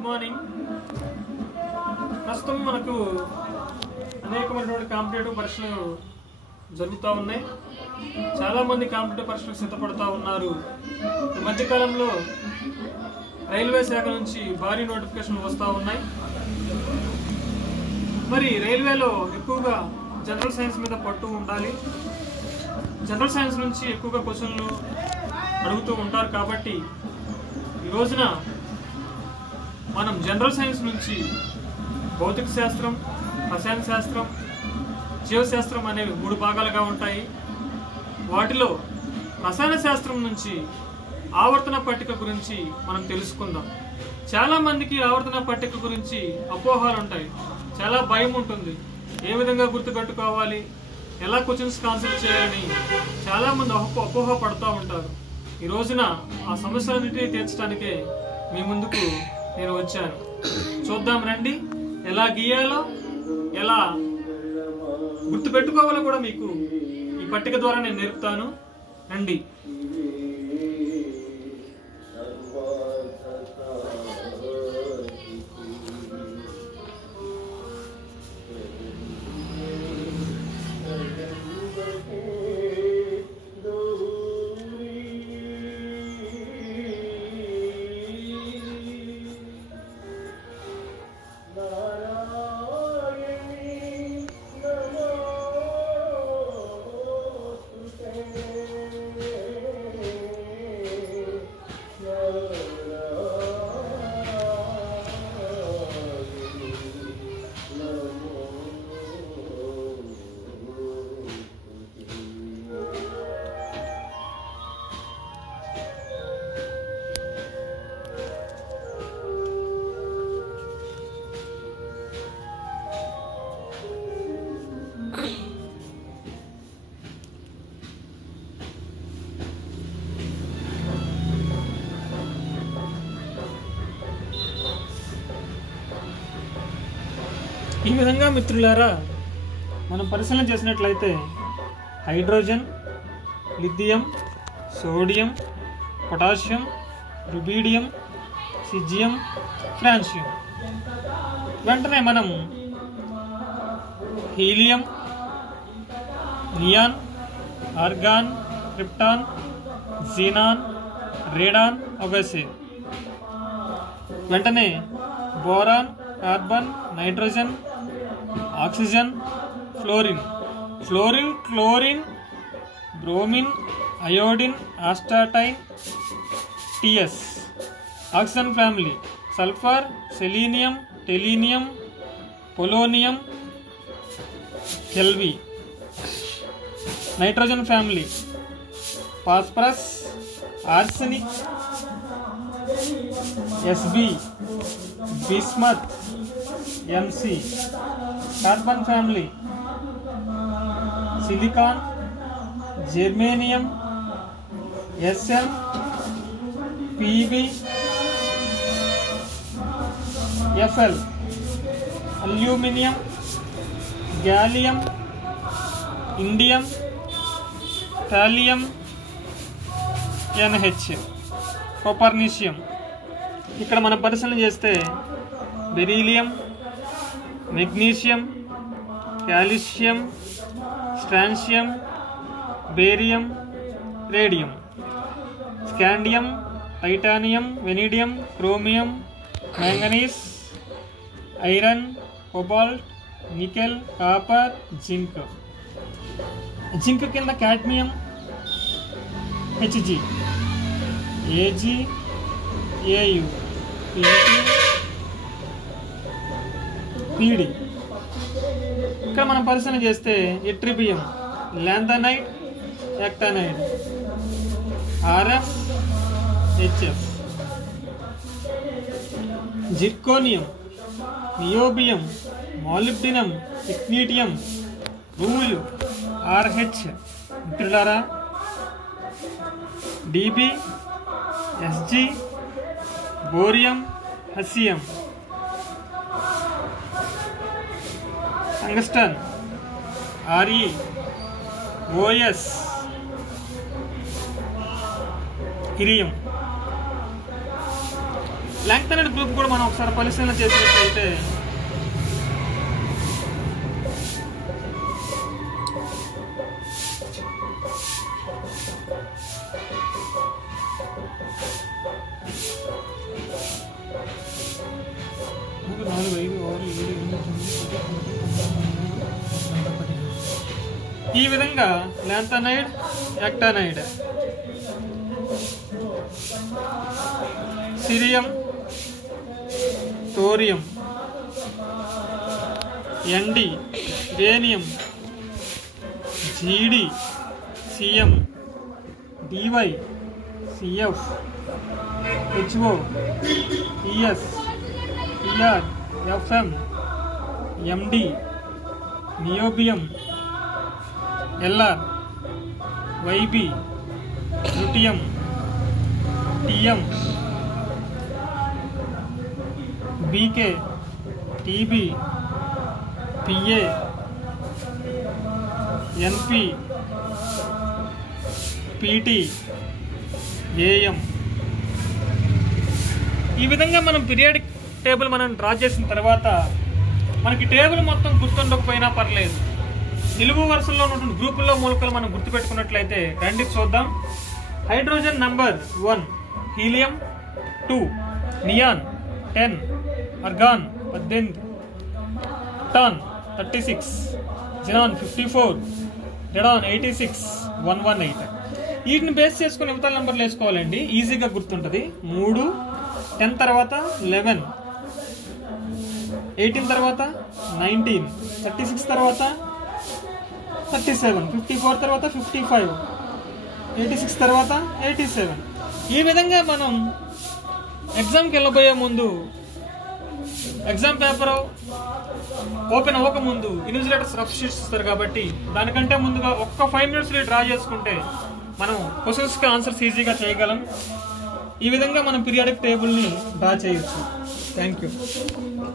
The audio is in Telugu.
Good morning. ప్రస్తుతం మనకు అనేకమైనటువంటి కాంపిటేటివ్ పరీక్షలు జరుగుతూ ఉన్నాయి. చాలామంది కాంపిటేటివ్ పరీక్షలకు సిద్ధపడుతూ ఉన్నారు. ఈ మధ్యకాలంలో రైల్వే శాఖ నుంచి భారీ నోటిఫికేషన్లు వస్తూ ఉన్నాయి. మరి రైల్వేలో ఎక్కువగా జనరల్ సైన్స్ మీద పట్టు ఉండాలి. జనరల్ సైన్స్ నుంచి ఎక్కువగా క్వశ్చన్లు అడుగుతూ ఉంటారు. కాబట్టి ఈ రోజున మనం జనరల్ సైన్స్ నుంచి భౌతిక శాస్త్రం, రసాయన శాస్త్రం, జీవశాస్త్రం అనేవి 3 భాగాలుగా ఉంటాయి. వాటిలో రసాయన శాస్త్రం నుంచి ఆవర్తన పట్టిక గురించి మనం తెలుసుకుందాం. చాలామందికి ఆవర్తన పట్టిక గురించి అపోహలు ఉంటాయి, చాలా భయం ఉంటుంది. ఏ విధంగా గుర్తుపెట్టుకోవాలి, ఎలా క్వశ్చన్స్ ఆన్సర్ చేయాలని చాలామంది అపోహ పడుతూ ఉంటారు. ఈ రోజున ఆ సమస్యలన్నింటినీ తీర్చడానికే మీ ముందుకు నేను వచ్చాను. చూద్దాం రండి. ఎలా గీయాలో, ఎలా గుర్తుపెట్టుకోవాలో కూడా మీకు ఈ పట్టిక ద్వారా నేను నేర్పుతాను. రండి. ఈ విధంగా మిత్రులారా మనం పరిశీలన చేసినట్లయితే hydrogen, lithium, sodium, potassium, rubidium, caesium, francium. వెంటనే మనం helium, neon, argon, krypton, xenon, radon అవసే. వెంటనే boron, carbon, nitrogen, oxygen, fluorine, chlorine, bromine, iodine, astatine, TS. Oxygen family sulphur, selenium, tellurium, polonium, LV. Nitrogen family phosphorus, arsenic, SB, bismuth, MC. Carbon family silicon, germanium, SM, PB, FL. Aluminium, gallium, indium, thallium, NH. Copernicium. ఇక్కడ మనం పరిశీలన చేస్తే beryllium, magnesium, calcium, strontium, barium, radium. Scandium, titanium, vanadium, chromium, manganese, iron, cobalt, nickel, copper, zinc. Zinc కింద cadmium, HG, AG, AU, PD. ఇక్కడ మనం పరిశీలన చేస్తే ytterbium, lanthanide, actinide, RF, HF. Zirconium, niobium, molybdenum, technetium, రూలు, ఆర్హెచ్. మిత్రులారా, DB, SG, bohrium, hassium. Tungsten, RE, OS, iridium. Lanthanide group కూడా మనం ఒకసారి పరిశీలన చేసినట్లయితే ఈ విధంగా lanthanide, actinide, cerium, thorium, ND, uranium, GD, CM, DY, CF, HO, PS, PR, FM, MD, niobium, LR, YB, ruthenium, TM, BK, TB, PA, NP, PT, AM. ఈ విధంగా మనం పీరియాడిక్ టేబుల్ మనం డ్రా చేసిన తర్వాత మనకి టేబుల్ మొత్తం గుర్తుండకపోయినా పర్లేదు, నిలువు వరుసల్లో ఉన్నటువంటి గ్రూపుల్లో మూలకాలు మనం గుర్తుపెట్టుకున్నట్లయితే రండి చూద్దాం. Hydrogen number 1, helium 2, neon 10, organ 18, tan 36, xenon 54, రెడాన్ 86, 118. వీటిని బేస్ చేసుకుని యువతల నెంబర్లు వేసుకోవాలండి, ఈజీగా గుర్తుంటుంది. 3, 10 తర్వాత 11, 18 తర్వాత 19, 36 తర్వాత 37, 54 తర్వాత 55, 86 తర్వాత 87. ఈ విధంగా మనం ఎగ్జామ్కి వెళ్ళబోయే ముందు, ఎగ్జామ్ పేపర్ ఓపెన్ అవ్వకముందు ఇన్విజిలేటర్స్ రఫ్ షీట్స్ ఇస్తారు కాబట్టి దానికంటే ముందుగా ఒక్క 5 minutes డ్రా చేసుకుంటే మనం క్వశ్చన్స్కి ఆన్సర్స్ ఈజీగా చేయగలం. ఈ విధంగా మనం పీరియాడిక్ టేబుల్ని డ్రా చేయొచ్చు. Thank you.